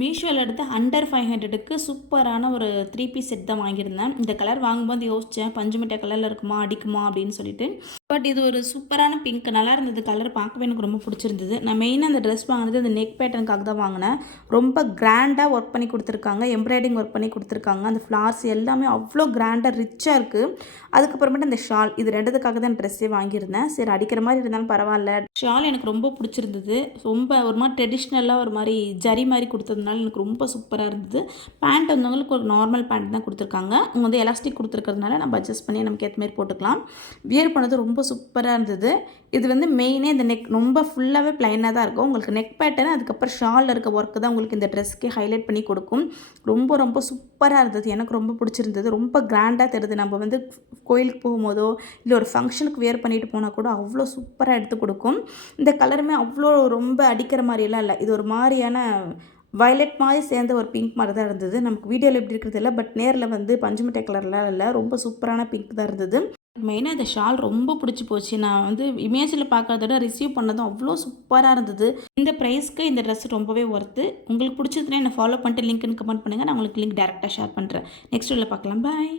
மீஷோவில் எடுத்து அண்டர் 500க்கு சூப்பரான ஒரு 3 பீஸ் செட் தான் வாங்கியிருந்தேன். இந்த கலர் வாங்கும்போது யோசித்தேன், பஞ்சு மிட்டாய் கலரில் இருக்குமா, அடிக்குமா அப்படின்னு சொல்லிட்டு. பட் இது ஒரு சூப்பரான பிங்க், நல்லா இருந்தது. கலர் பார்க்கவே எனக்கு ரொம்ப பிடிச்சிருந்தது. நான் மெயினாக அந்த ட்ரெஸ் வாங்கினது அந்த நெக் பேட்டர்னுக்காக தான் வாங்கினேன். ரொம்ப கிராண்டாக ஒர்க் பண்ணி கொடுத்துருக்காங்க, எம்ப்ராய்டிங் ஒர்க் பண்ணி கொடுத்துருக்காங்க. அந்த ஃப்ளார்ஸ் எல்லாமே அவ்வளோ கிராண்டாக ரிச்சாக இருக்குது. அதுக்கப்புறமேட்டு அந்த ஷால், இது ரெண்டுத்துக்காக தான் ட்ரெஸ்ஸே வாங்கியிருந்தேன். சரி, அடிக்கிற மாதிரி இருந்தாலும் பரவாயில்ல. ஷால் எனக்கு ரொம்ப பிடிச்சிருந்தது. ரொம்ப ஒரு மாதிரி ட்ரெடிஷ்னலாக ஒரு மாதிரி ஜரி மாதிரி கொடுத்தது எனக்கு ரொம்ப சூப்பராக இருந்தது. பேண்ட் வந்தவங்களுக்கு ஒரு நார்மல் பேண்ட் தான் கொடுத்துருக்காங்க. அவங்க வந்து எலாஸ்டிக் கொடுத்துருக்கிறதுனால நம்ம அட்ஜஸ்ட் பண்ணி நமக்கு ஏற்ற மாதிரி போட்டுக்கலாம். வியர் பண்ணது ரொம்ப சூப்பராக இருந்தது. இது வந்து மெயினே இந்த நெக் ரொம்ப ஃபுல்லாகவே ப்ளைனாக தான் இருக்கும். உங்களுக்கு நெக் பேட்டர்ன் அதுக்கப்புறம் ஷாலில் இருக்க ஒர்க்கு தான் உங்களுக்கு இந்த ட்ரெஸ்க்கே ஹைலைட் பண்ணி கொடுக்கும். ரொம்ப ரொம்ப சூப்பராக இருந்தது. எனக்கு ரொம்ப பிடிச்சிருந்தது. ரொம்ப கிராண்டாக தெரியுது. நம்ம வந்து கோயிலுக்கு போகும்போதோ இல்லை ஒரு ஃபங்க்ஷனுக்கு வியர் பண்ணிட்டு போனால் கூட அவ்வளோ சூப்பராக எடுத்து கொடுக்கும். இந்த கலருமே அவ்வளோ ரொம்ப அடிக்கிற மாதிரியெல்லாம் இல்லை. இது ஒரு மாதிரியான வயலட் மாதிரி சேர்ந்த ஒரு பிங்க் மாதிரி தான் இருந்தது. நமக்கு வீடியோவில் எப்படி இருக்கிறது இல்லை, பட் நேரில் வந்து பஞ்சு மிட்டாய் கலர்லாம் இல்லை, ரொம்ப சூப்பரான பிங்க் தான் இருந்தது. மெயினாக இந்த ஷால் ரொம்ப பிடிச்சி போச்சு. நான் வந்து இமேஜில் பார்க்கறத விட ரிசீவ் பண்ணதும் அவ்வளோ சூப்பராக இருந்தது. இந்த ப்ரைஸ்க்கு இந்த ட்ரெஸ் ரொம்பவே ஒர்த்து. உங்களுக்கு பிடிச்சதுன்னா என்னை ஃபாலோ பண்ணிட்டு லிங்க்னு கமெண்ட் பண்ணுங்கள். நான் உங்களுக்கு லிங்க் டேரெக்டாக ஷேர் பண்ணுறேன். நெக்ஸ்ட் வீடியோவில் பார்க்கலாம். பாய்.